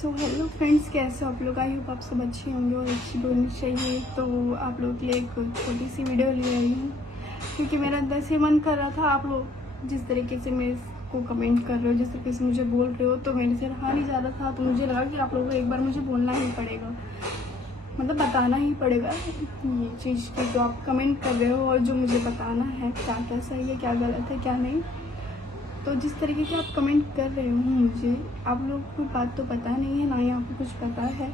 So hello friends, कैसे हो आप लोग? आई होप आप सब अच्छे होंगे और अच्छी होनी चाहिए। तो आप लोग के लिए एक छोटी सी वीडियो ले आई हूँ क्योंकि मेरा अंदर से मन कर रहा था। आप लोग जिस तरीके से मेरे को कमेंट कर रहे हो, जिस तरीके से मुझे बोल रहे हो, तो मेरे से रहा नहीं जा रहा था। तो मुझे लगा कि आप लोगों को एक बार मुझे बोलना ही पड़ेगा, मतलब बताना ही पड़ेगा ये चीज़ कि जो आप कमेंट कर रहे हो और जो मुझे बताना है क्या क्या सही है, क्या गलत है, क्या नहीं। तो जिस तरीके के आप कमेंट कर रहे हो मुझे, आप लोगों को बात तो पता नहीं है, ना ही आपको कुछ पता है।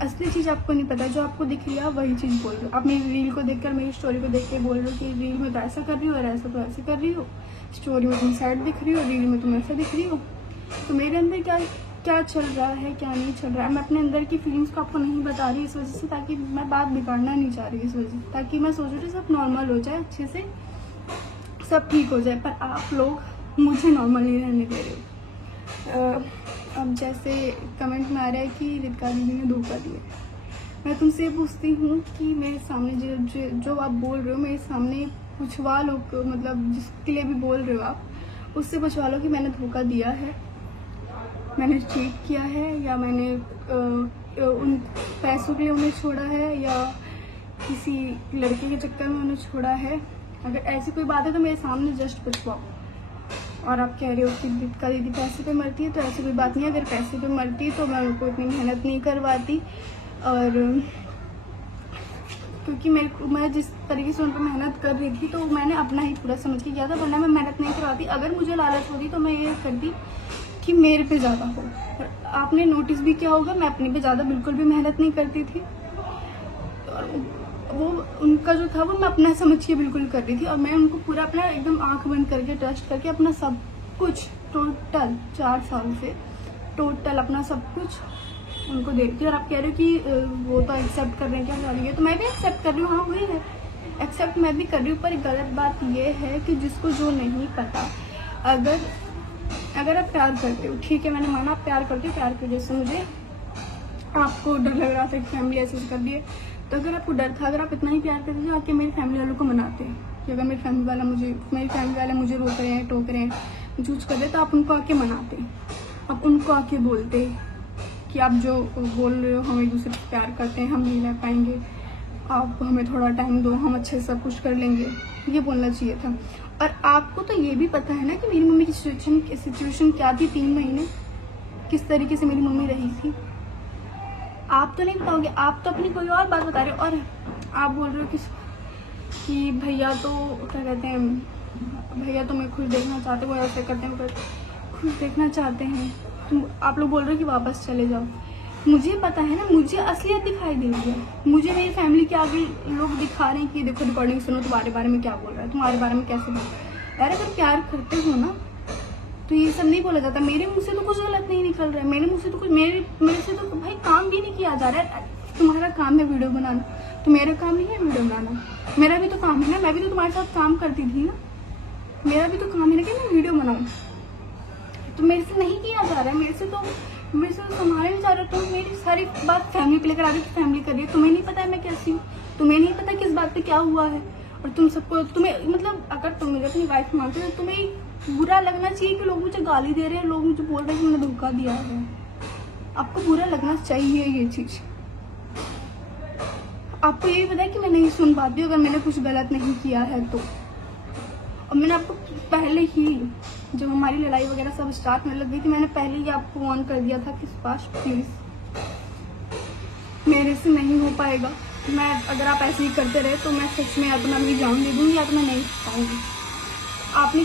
असली चीज़ आपको नहीं पता, जो आपको दिख रही है वही चीज़ बोल रहे हो। आप मेरी रील को देखकर, मेरी स्टोरी को देख के बोल रहे हो कि रील में तो ऐसा कर रही हो और ऐसा तो ऐसे कर रही हो, स्टोरी में तुम सैड दिख रही हो, रील में तुम ऐसा दिख रही हो। तो मेरे अंदर क्या क्या चल रहा है, क्या नहीं चल रहा है, मैं अपने अंदर की फीलिंग्स को आपको नहीं बता रही इस वजह से, ताकि मैं बात बिगाड़ना नहीं चाह रही इस वजह से, ताकि मैं सोच रही सब नॉर्मल हो जाए, अच्छे से सब ठीक हो जाए। पर आप लोग मुझे नॉर्मल नहीं रहने दे रहे हो। अब जैसे कमेंट में आ रहा है कि रितिका दीदी ने धोखा दिया। मैं तुमसे पूछती हूँ कि मेरे सामने जो आप बोल रहे हो, मेरे सामने पूछवा लो, मतलब जिसके लिए भी बोल रहे हो आप, उससे पूछवा लो कि मैंने धोखा दिया है, मैंने चीट किया है, या मैंने उन पैसों के लिए उन्हें छोड़ा है, या किसी लड़के के चक्कर में उन्हें छोड़ा है। अगर ऐसी कोई बात है तो मेरे सामने जस्ट पूछवाओ। और आप कह रहे हो कि रितिका दीदी पैसे पे मरती है, तो ऐसी कोई बात नहीं है। अगर पैसे पे मरती तो मैं उनको इतनी मेहनत नहीं करवाती, और क्योंकि मैं जिस तरीके से उन पर मेहनत कर रही थी तो मैंने अपना ही पूरा समझ के किया था, वरना मैं मेहनत नहीं करवाती। अगर मुझे लालच होती तो मैं ये करती कि मेरे पे ज़्यादा हो। और आपने नोटिस भी किया होगा, मैं अपने पे ज़्यादा बिल्कुल भी मेहनत नहीं करती थी। और वो उनका जो था वो मैं अपना समझ के बिल्कुल कर रही थी, और मैं उनको पूरा अपना एकदम आंख बंद करके ट्रस्ट करके अपना सब कुछ टोटल 4 साल से टोटल अपना सब कुछ उनको देती हूँ। और आप कह रहे हो कि वो तो एक्सेप्ट कर रहे हैं क्या कर रही है, तो मैं भी एक्सेप्ट कर रही हूँ। हाँ वही है, एक्सेप्ट मैं भी कर रही हूँ। पर गलत बात ये है कि जिसको जो नहीं पता, अगर आप प्यार करते हो, ठीक है मैंने माना आप प्यार करते हो, प्यार की वजह से मुझे आपको डर लग रहा था कि फैमिली ऐसे कर दिए। तो अगर आपको डर था, अगर आप इतना ही प्यार करते थे, आके मेरी फैमिली वालों को मनाते हैं कि अगर मेरी फैमिली वाले मुझे रोक रहे हैं, टोक रहे हैं, जूझ कर रहे हैं, तो आप उनको आके मनाते। आप उनको आके बोलते कि आप जो बोल रहे हो हम एक दूसरे से प्यार करते हैं, हम नहीं रह पाएंगे, आप हमें थोड़ा टाइम दो, हम अच्छे से सब कुछ कर लेंगे, ये बोलना चाहिए था। और आपको तो ये भी पता है ना कि मेरी मम्मी की सिचुएशन क्या थी। 3 महीने किस तरीके से मेरी मम्मी रही थी, आप तो नहीं बताओगे। आप तो अपनी कोई और बात बता रहे हो, और आप बोल रहे हो कि भैया तो क्या कहते हैं, भैया तुम्हें खुश देखना चाहते, वो ऐसे करते हैं, खुश देखना चाहते हैं। तुम आप लोग बोल रहे हो कि वापस चले जाओ। मुझे पता है ना, मुझे असलियत दिखाई दे रही है। मुझे मेरी फैमिली के आगे लोग दिखा रहे हैं कि देखो रिकॉर्डिंग सुनो, तुम्हारे बारे में क्या बोल रहा है, तुम्हारे बारे में कैसे बोल रहा है। यार अगर प्यार करते हो ना तो ये सब नहीं बोला जाता। मेरे मुंह से तो कुछ गलत नहीं निकल रहा है, मेरे मुंह से तो कुछ मेरे से तो भाई काम भी नहीं किया जा रहा है। तुम्हारा काम है वीडियो बनाना, तो मेरा काम नहीं है वीडियो बनाना। मेरा भी तो काम है ना, मैं भी तो तुम्हारे साथ काम करती थी ना, मेरा भी तो काम है ना कि मैं वीडियो बनाऊँ। तो मेरे से नहीं किया जा रहा है, मेरे से तो संभालने नहीं जा रहा। तुम मेरी सारी बात फैमिली पे लेकर आ रही हो, फैमिली कर रही है। तुम्हें नहीं पता है मैं कैसी हूँ, तुम्हें नहीं पता किस बात पे क्या हुआ है। और तुम्हें मतलब अगर तुम मुझे अपनी वाइफ मानते हो तो तुम्हें बुरा लगना चाहिए कि लोग मुझे गाली दे रहे हैं, लोग मुझे बोल रहे हैं कि मैंने धोखा दिया है। आपको बुरा लगना चाहिए ये चीज। आपको ये भी पता है कि मैं नहीं सुन पाती हूँ अगर मैंने कुछ गलत नहीं किया है तो। और मैंने आपको पहले ही, जब हमारी लड़ाई वगैरह सब स्टार्ट होने लग गई थी, मैंने पहले ही आपको वार्न कर दिया था कि सुभाष प्लीज मेरे से नहीं हो पाएगा। मैं अगर आप ऐसे ही करते रहे तो मैं सच में या तो मैं अपनी जान दे दूंगी या तो मैं नहीं पाऊंगी। आपने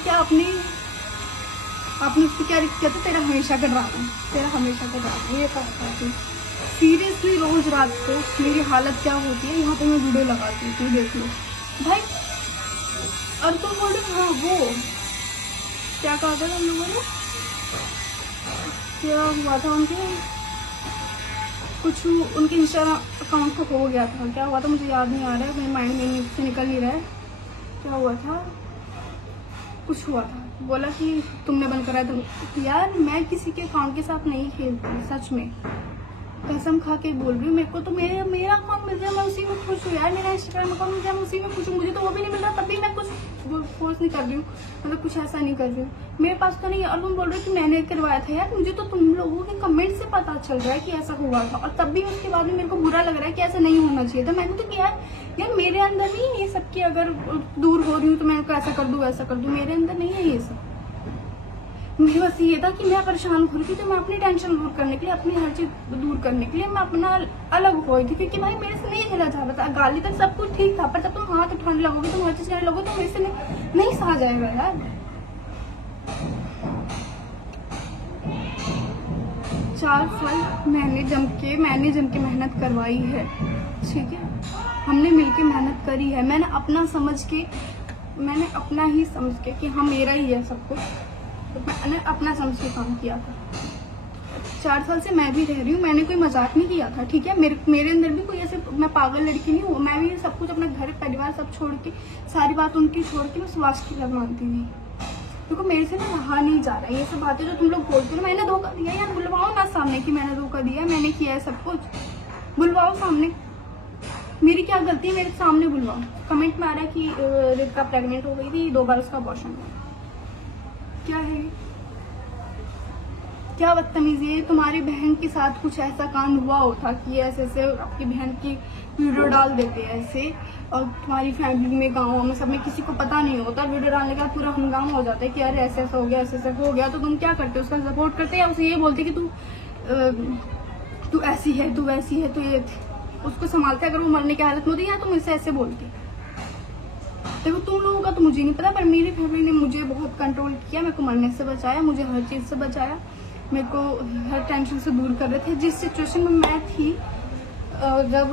उसको क्या किया था, तेरा हमेशा का ड्रामा, तेरा हमेशा का ड्रामा, ये कहा। सीरियसली रोज रात को मेरी हालत क्या होती है, यहाँ पे मैं वीडियो लगाती हूँ, देख लो भाई। और तुम बोल रहे हाँ वो क्या कहा था तुम लोगों ने, क्या हुआ था कुछ उनके इंस्टाग्राम अकाउंट को हो गया था, क्या हुआ था मुझे याद नहीं आ रहा है, मेरे माइंड में से निकल नहीं रहा है। क्या हुआ था, कुछ हुआ था, बोला कि तुमने बंद कराया। तुम यार मैं किसी के अकाउंट के साथ नहीं खेलती, सच में कसम खा के बोल रही हूँ। मेरे को तो मेरा अकाउंट मिल जाए मैं उसी में खुश हूँ यार। मेरा इंस्टाग्राम अकाउंट मिल जाए मैं उसी में खुश हूँ। मुझे तो वो भी नहीं मिल रहा, तब भी मैं कुछ फोर्स नहीं कर रही हूँ, मतलब कुछ ऐसा नहीं कर रही हूँ। मेरे पास तो नहीं है। और तुम बोल रहे हो कि मैंने करवाया था, यार मुझे तो तुम लोगों के कमेंट से पता चल रहा है कि ऐसा हुआ था, और तब भी उसके बाद में मेरे को बुरा लग रहा है कि ऐसा नहीं होना चाहिए था। मैंने तो किया यार, मेरे अंदर नहीं ये सब कि अगर दूर हो रही हूँ तो मैं ऐसा कर दूँ वैसा कर दूँ, मेरे अंदर नहीं है ये सब। मेरे बस ये था कि मैं परेशान हो रही थी तो मैं अपनी टेंशन दूर करने के लिए, अपनी हर चीज दूर करने के लिए मैं अपना अलग हो गई थी, क्योंकि भाई मेरे से नहीं झेला जा रहा था। गाली तक सब कुछ ठीक था, पर जब तुम हाथ उठाने लगोगे, तुम हर चीज करने लगोगे तो मेरे से नहीं सहा जाएगा यार। 4 साल मैंने जम के मेहनत करवाई है, ठीक है, हमने मिलके मेहनत करी है। मैंने अपना ही समझ के कि हाँ मेरा ही है सब कुछ, तो मैंने अपना समझ के काम किया था। 4 साल से मैं भी रह रही हूँ, मैंने कोई मजाक नहीं किया था, ठीक है। मेरे अंदर भी कोई ऐसे मैं पागल लड़की नहीं हूँ। मैं भी सब कुछ अपना घर परिवार सब छोड़ के, सारी बात उनकी छोड़ के मैं सुभाष की लग मानती नहीं, क्योंकि मेरे से ना रहा नहीं जा रहा है ये सब बातें जो तुम लोग बोलते हो। मैंने धोखा दिया यार, बुलवाओ ना सामने कि मैंने धोखा दिया, मैंने किया है सब कुछ, बुलवाओ सामने, मेरी क्या गलती है, मेरे सामने बुलवाओ। कमेंट में आ रहा है कि रितिका प्रेग्नेंट हो गई थी, 2 बार उसका अबॉर्शन हुआ। क्या है, क्या बदतमीजी है। तुम्हारी बहन के साथ कुछ ऐसा कांड हुआ होता कि ऐसे आपकी बहन की वीडियो डाल देते हैं ऐसे, और तुम्हारी फैमिली में, गाँव में, सब में किसी को पता नहीं होता, वीडियो डालने का पूरा हंगामा हो जाता है कि अरे ऐसे ऐसा हो गया, ऐसे ऐसा हो गया, तो तुम क्या करते हो, उसका सपोर्ट करते या उसे ये बोलते कि तू ऐसी है, तू वैसी है, तो ये उसको संभालते। अगर वो मरने की हालत में होती या तुम इससे ऐसे बोलते। देखो तुम लोगों का तो मुझे नहीं पता, पर मेरी फैमिली ने मुझे बहुत कंट्रोल किया, मेरे को मरने से बचाया, मुझे हर चीज़ से बचाया, मेरे को हर टेंशन से दूर कर रहे थे। जिस सिचुएशन में मैं थी, जब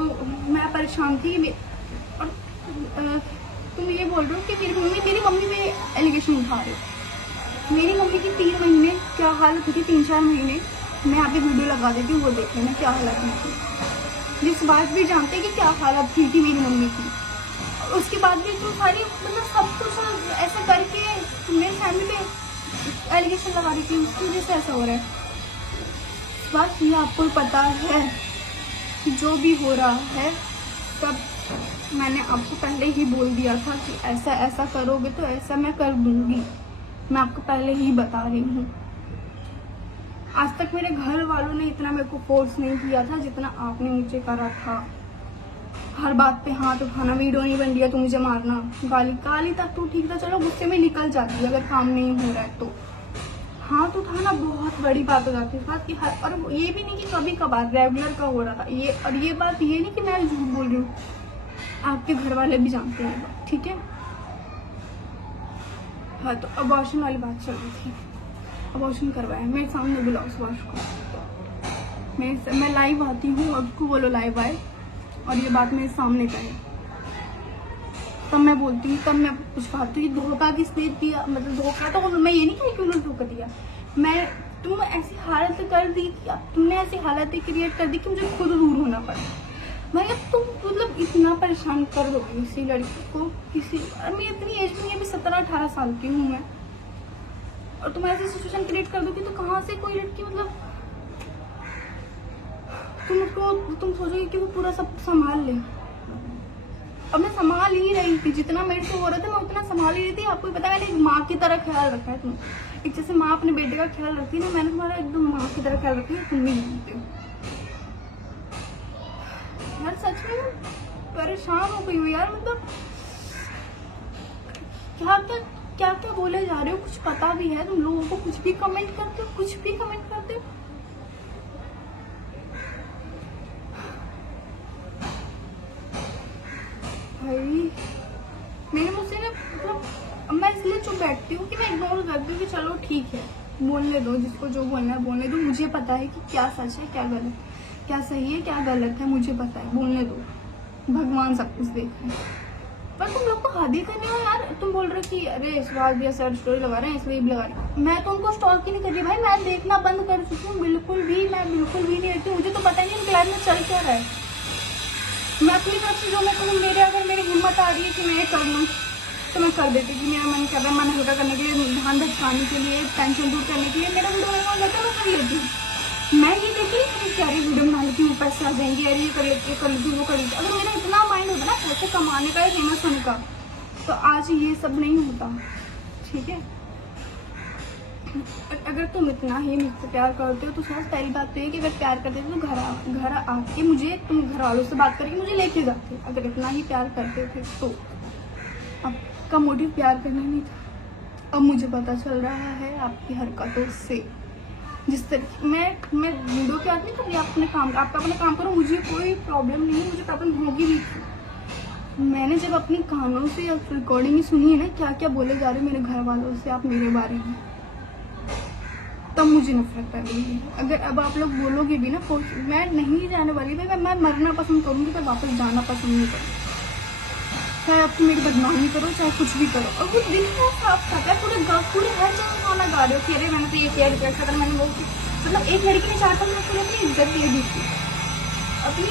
मैं परेशान थी, और तुम ये बोल रहे हो कि मेरी मम्मी पे एलिगेशन उठा रहे हो। मेरी मम्मी की 3 महीने क्या हालत हुई थी, 3-4 महीने, मैं यहाँ पे वीडियो लगा देती हूँ, वो देख लेना क्या हालत हुई थी। जिस बात भी जानते हैं कि क्या हालत हुई थी मेरी मम्मी की, उसके बाद भी तुम सारी मतलब सब कुछ ऐसा करके मेरी फैमिली पे एलिगेशन लगा रही थी, उसकी वजह से ऐसा हो रहा है। इस बात ये आपको पता है कि जो भी हो रहा है तब मैंने आपको पहले ही बोल दिया था कि ऐसा ऐसा करोगे तो ऐसा मैं कर दूंगी, मैं आपको पहले ही बता रही हूँ। आज तक मेरे घर वालों ने इतना मेरे को फोर्स नहीं किया था जितना आपने मुझे करा था। हर बात पे हाथ उठाना, वीडियो नहीं बन रही है तो मुझे मारना, गाली तक तो ठीक था, चलो गुस्से में निकल जाती है अगर काम नहीं हो रहा है तो। हाथ उठाना बहुत बड़ी बात हो जाती है इस बात की। और ये भी नहीं कि कभी कभार, रेगुलर का हो रहा था ये। और ये बात ये नहीं कि मैं झूठ बोल रही हूँ, आपके घर वाले भी जानते हैं, ठीक है। हाँ, तो अबॉर्शन वाली बात चल रही थी, अबॉर्शन करवाया, मेरे सामने बुलाओ सुभाष को, मैं लाइव आती हूँ, आपको बोलो लाइव आए और ये बात मेरे सामने कहे, तब मैं बोलती हूँ, तब मैं कुछ पाती हूँ। धोखा किसने दिया, मतलब धोखा तो मैं ये नहीं कही कि उन्होंने धोखा दिया, तुम ऐसी हालत कर दी, तुमने ऐसी हालत क्रिएट कर दी कि मुझे खुद दूर होना पड़ा। मैं तुम मतलब इतना परेशान कर दोगे किसी लड़की को, मैं इतनी एज में, अभी 17-18 साल की हूँ मैं, और तुम ऐसी सिचुएशन क्रिएट कर दोगे तो कहाँ से कोई लड़की, मतलब तुम सोचोगे कि वो पूरा सब संभाल ले। अब मैं संभाल ही रही थी, जितना मेरे से हो रहा था मैं उतना संभाल ही रही थी। आपको पता है मैंने एक माँ की तरह ख्याल रखा है। तुम एक जैसे माँ अपने बेटे का ख्याल रखती है ना, मैंने तुम्हारा एकदम माँ की तरह ख्याल रखा है, तुम भी जानते हो। यार सच में परेशान हो गई हूँ यार, मतलब क्या क्या बोले जा रहे हो, कुछ पता भी है तुम लोगों को, कुछ भी कमेंट करते हो, कुछ भी कमेंट करते हो। भाई मेरे मुझसे ना, मतलब मैं इसलिए चुप बैठती हूँ कि मैं इग्नोर करती हूँ कि चलो ठीक है, बोलने दो, जिसको जो बोलना है बोलने दो। मुझे पता है कि क्या सच है क्या गलत, क्या सही है क्या गलत है, मुझे पता है, बोलने दो, भगवान सब कुछ देख रहे हैं। पर तुम लोग को हद ही करने हो यार। तुम बोल रहे कि अरे सुभाष भैया सर स्टोरी लगा रहे हैं इसलिए भी लगा रहे हैं। मैं तो उनको स्टॉक ही नहीं कर रही भाई, मैं देखना बंद कर चुकी हूँ, बिल्कुल भी नहीं रहती। मुझे तो पता नहीं उनके लाइफ में चल क्या रहा है। मैं अपनी तरफ से जो मैं कहूँ, अगर मेरी हिम्मत आ रही है कि मैं कर लूँ तो मैं कर देती, कि मेरा मन कर रहा है, मन हल्का करने के लिए, ध्यान भटकाने के लिए, टेंशन दूर करने के लिए मेरा वीडियो बनाना होता है, मैं कर लेती हूँ। मैं ये देखती क्या रही वीडियो बना लेती हूँ, पैसे आ जाएंगे, अरे ये कर लेती, कर लेती, वो कर लेती। अगर मेरा इतना माइंड होता ना पैसे कमाने का या फेमस होने का, तो आज ये सब नहीं होता, ठीक है। अगर तुम इतना ही मुझसे प्यार करते हो तो समझ, पहली बात तो ये कि अगर प्यार करते थे तो घर आके मुझे, तुम घर वालों से बात करके मुझे लेके जाते। अगर इतना ही प्यार करते थे तो आपका मोटिव प्यार करना नहीं था। अब मुझे पता चल रहा है आपकी हरकतों से, जिस तरह मैं वीडियो की बात नहीं कर रही, आप अपने काम करो, मुझे कोई प्रॉब्लम नहीं है, मुझे प्रॉब्लम होगी भी। मैंने जब अपने कानों से रिकॉर्डिंग ही सुनी है ना, क्या क्या बोले जा रहे मेरे घर वालों से आप मेरे बारे में, तब मुझे नफरत कर रही है। अगर अब आप लोग बोलोगे भी ना, मैं नहीं जाने वाली भाई, मैं मरना पसंद करूंगी पर वापस जाना पसंद नहीं करूँगी। चाहे आप मेरी बदनामी करो, चाहे कुछ भी करो। और वो दिल में साफ खाता है, पूरे हर जगह गाना गा रहे हो कि अरे मैंने तो ये किया, रिक्वेस्ट करा मैंने, वो मतलब एक लड़की ने 4-5 मिनट के लिए अपनी इज्जत दे दी थी, अपनी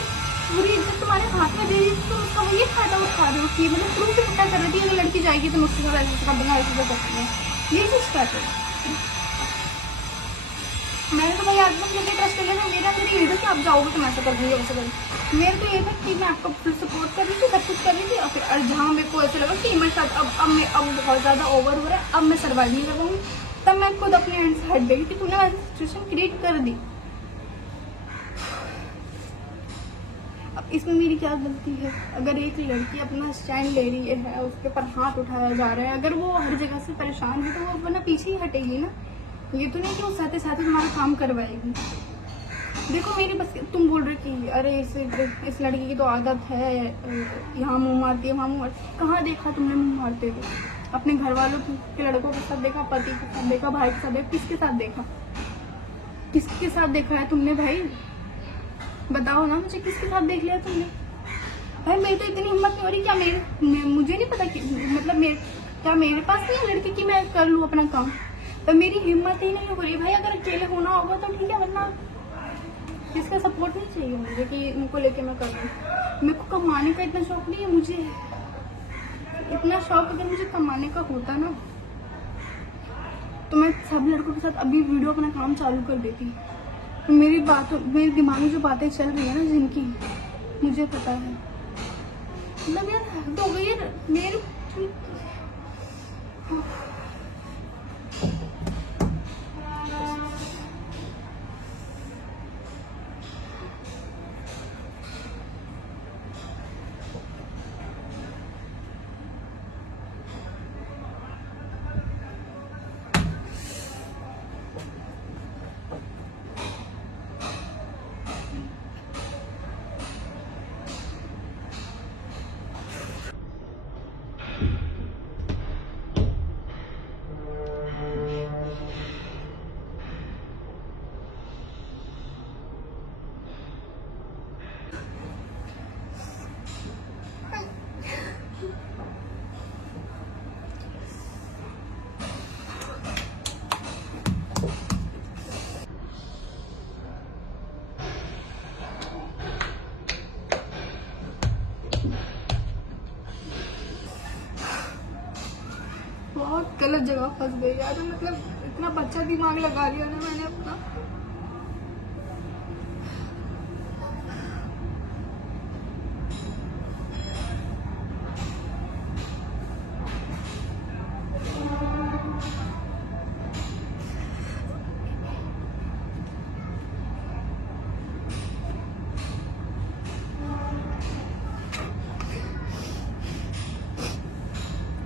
पूरी इज्जत तुम्हारे हाथ में दे दी थी, तो उसका ये फायदा उठा रहे हो कि मतलब प्रूफ इकट्ठा कर रही थी, अगर लड़की जाएगी तो मुझसे ऐसे कर देना, ऐसे करती है, ये चीज कर रहे मैंने तो भाई आदमी मुझे ट्रस्ट कर लिया, मेरा मेरी वीडियो कि आप जाओगे तो मैं ऐसा कर दूंगी, वैसे करूँगी। मेरे को ये था कि मैं आपको फुल सपोर्ट कर रही थी, सब कुछ कर रही थी, और फिर जहाँ मेरे को ऐसा लगा कि मेरे साथ अब बहुत ज़्यादा ओवर हो रहा है, अब मैं सर्वाइव नहीं कर पाऊंगी, तब मैं खुद अपने एंड से हट गई कि तूने ऐसी सिचुएशन क्रिएट कर दी। अब इसमें मेरी क्या गलती है? अगर एक लड़की अपना स्टैंड ले रही है, उसके ऊपर हाथ उठाया जा रहा है, अगर वो हर जगह से परेशान है तो वो अपना पीछे ही हटेगी ना। ये तो नहीं कि वो साथ साथ तुम्हारा काम करवाएगी। देखो मेरी बस, तुम बोल रहे कि अरे इस लड़की की तो आदत है, यहाँ मुंह मारती है, वहाँ मुंह मारती है। कहाँ देखा तुमने मुंह मारते हुए? अपने घर वालों के लड़कों के साथ देखा, पति के साथ देखा, भाई के साथ देखा, किसके साथ देखा? किसके साथ देखा है तुमने भाई? बताओ ना मुझे, किसके साथ देख लिया तुमने? भाई मेरी तो इतनी हिम्मत नहीं हो रही, क्या मुझे नहीं पता कि मतलब क्या मेरे पास नहीं है लड़की कि मैं कर लूँ अपना काम? तो मेरी हिम्मत ही नहीं हो रही भाई। अगर अकेले होना होगा तो ठीक है, वरना किसका सपोर्ट नहीं चाहिए मुझे कि उनको लेके मैं कर लूँ। मेरे को कमाने का इतना शौक नहीं है, मुझे इतना शौक अगर मुझे कमाने का होता ना तो मैं सब लड़कों के साथ अभी वीडियो अपना काम चालू कर देती। तो मेरे दिमाग में जो बातें चल रही है ना, जिनकी मुझे पता है, मतलब यार हद हो गई है मेरे। बहुत गलत जगह फंस गई यार, मतलब इतना बच्चा दिमाग लगा लिया ना मैंने अपना।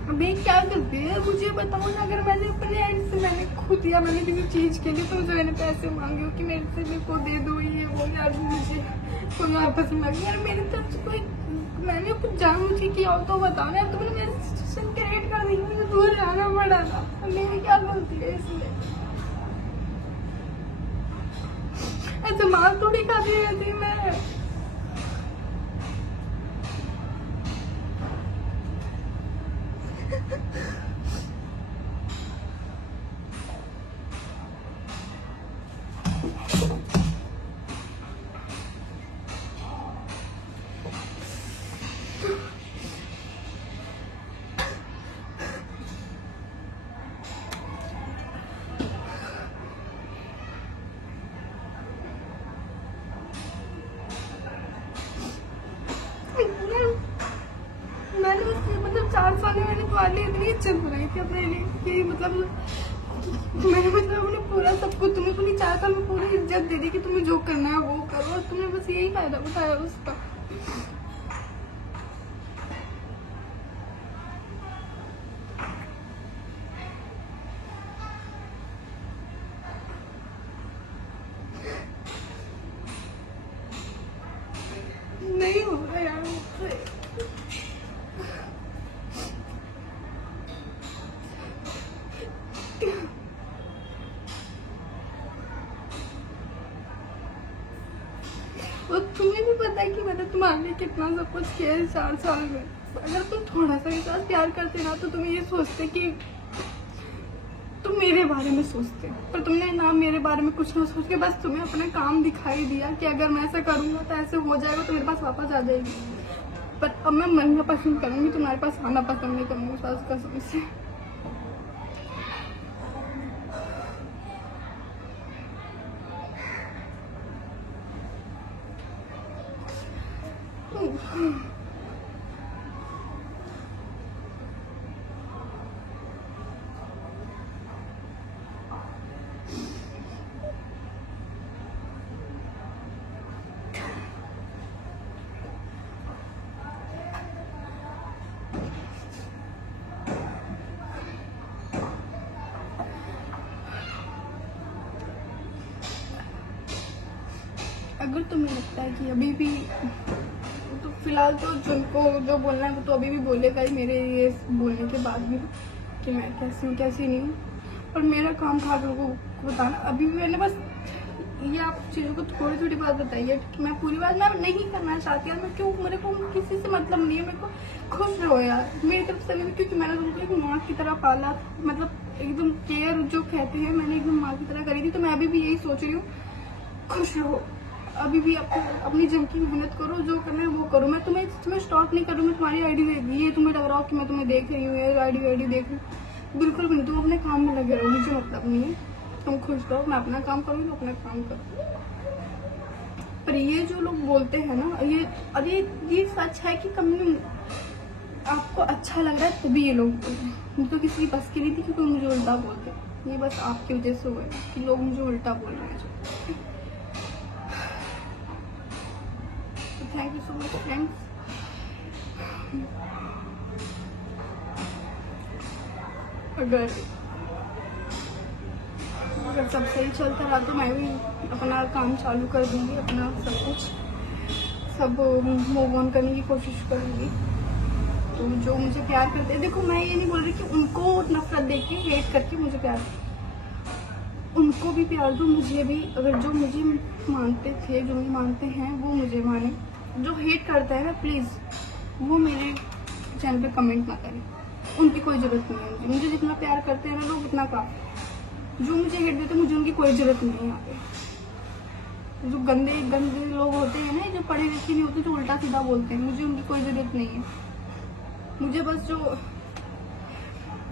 अभी क्या करते हैं मुझे बताओ ना। अगर मैंने अपने एंड से मैंने खुद या मैंने किसी चीज के लिए तुमसे मैंने पैसे मांगे हो कि मेरे को दे दो ये वो, यार मुझे कोई और पैसे मांगे, यार मेरे तरफ से कोई मैंने कुछ जानबूझ किया हो तो बताओ ना। तो मैंने सिचुएशन क्रिएट कर दी, मुझे दूर जाना पड़ा था, मेरी क्या गलती है इसमें? ऐसे मार थोड़ी खाती रहती मैं। मैंने मतलब 4 साल में मैंने तुम्हारे लिए इतनी इज्जत बनाई थी अपने लिए कि मतलब मैंने मतलब अपने पूरा सब कुछ तुम्हें अपनी 4 साल में पूरी इज्जत दे दी कि तुम्हें जो करना है वो करो, और तुमने बस यही फायदा उठाया उसका। नहीं हो रहा यार मुझसे। और तुम्हें भी पता है कि मैंने तुम्हारे लिए कितना सब कुछ किया है 4 साल में। अगर तुम थोड़ा सा मेरे साथ प्यार करते ना तो तुम ये सोचते कि तुम मेरे बारे में सोचते, पर तुमने ना मेरे बारे में कुछ ना सोच के बस तुम्हें अपना काम दिखाई दिया कि अगर मैं ऐसा करूंगा तो ऐसे हो जाएगा, तो मेरे पास वापस आ जाएगी। पर अब मैं मरना पसंद करूंगी, तुम्हारे पास आना पसंद नहीं करूंगी सास कसम से। अगर तुम्हें लगता है कि अभी भी, तो फिलहाल तो जिनको जो बोलना है वो तो अभी भी बोलेगा ही मेरे ये बोलने के बाद भी कि मैं कैसी हूँ कैसी नहीं हूँ। और मेरा काम था आप लोगों को बताना। अभी भी मैंने बस ये आप चीज़ों को थोड़ी थोड़ी बात बताई है कि मैं पूरी बात मैं नहीं करना चाहती यार। मैं क्यों, मेरे को किसी से मतलब नहीं है, मेरे को खुश रहो यार मेरी तरफ से भी, क्योंकि मैंने तुमको एक माँ की तरह पाला, मतलब एकदम केयर जो कहते हैं मैंने एकदम माँ की तरह करी थी। तो मैं अभी भी यही सोच रही हूँ, खुश रहो। अभी भी अपनी जिम की मेहनत करो, जो करना है वो करो। मैं तुम्हें स्टॉप नहीं करूँ, मैं तुम्हारी आईडी देख ये तुम्हें लग रहा हो कि मैं तुम्हें देख रही हूँ या आईडी देख रही हूँ, बिल्कुल भी नहीं। तुम अपने काम में लगे रहो, मुझे मतलब नहीं है। तुम खुश रहो, मैं अपना काम करूँ तो अपना काम करो। पर ये जो लोग बोलते हैं ना, ये सच है कि कभी आपको अच्छा लग रहा है तभी ये लोग बोलते हैं। मुझे तो किसी बस की नहीं थी कि कोई मुझे उल्टा बोलते। ये बस आपकी वजह से हुआ है कि लोग मुझे उल्टा बोल रहे हैं। Thank you so much friends. अगर सब सही चलता रहा तो मैं भी अपना काम चालू कर दूंगी, अपना सब मूव ऑन करने की कोशिश करूंगी। तो जो मुझे प्यार करते हैं, देखो मैं ये नहीं बोल रही कि उनको नफरत देके हेट करके मुझे प्यार, उनको भी प्यार दो, मुझे भी। अगर जो मुझे मानते थे, जो मुझे मानते हैं वो मुझे माने। जो हेट करता है ना प्लीज़ वो मेरे चैनल पे कमेंट ना करें, उनकी कोई ज़रूरत नहीं है। मुझे जितना प्यार करते हैं ना लोग उतना काफ़ी। जो मुझे हेट देते हैं मुझे उनकी कोई ज़रूरत नहीं है यहाँ पे। जो गंदे लोग होते हैं ना, जो पढ़े लिखे नहीं होते, जो उल्टा सीधा बोलते हैं, मुझे उनकी कोई ज़रूरत नहीं है। मुझे बस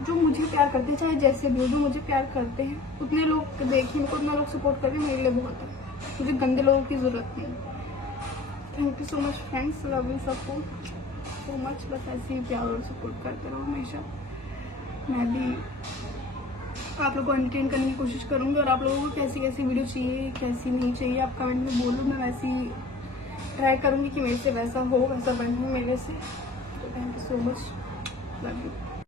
जो मुझे प्यार करते हैं, चाहे जैसे भी हो, जो मुझे प्यार करते हैं उतने लोग देखिए, मेरे को उतना लोग सपोर्ट करते हैं, मेरे लिए बहुत है। मुझे गंदे लोगों की ज़रूरत नहीं। Thank you so much friends, love you सबको सो मच। बस ऐसे ही प्यार और सपोर्ट करते रहो हमेशा। मैं भी आप लोगों को एंटरटेन करने की कोशिश करूँगी, और आप लोगों को कैसी कैसी वीडियो चाहिए कैसी नहीं चाहिए आप कमेंट में बोलो, मैं वैसी ट्राई करूँगी कि मेरे से वैसा हो, वैसा बने मेरे से। तो thank you so much, love you.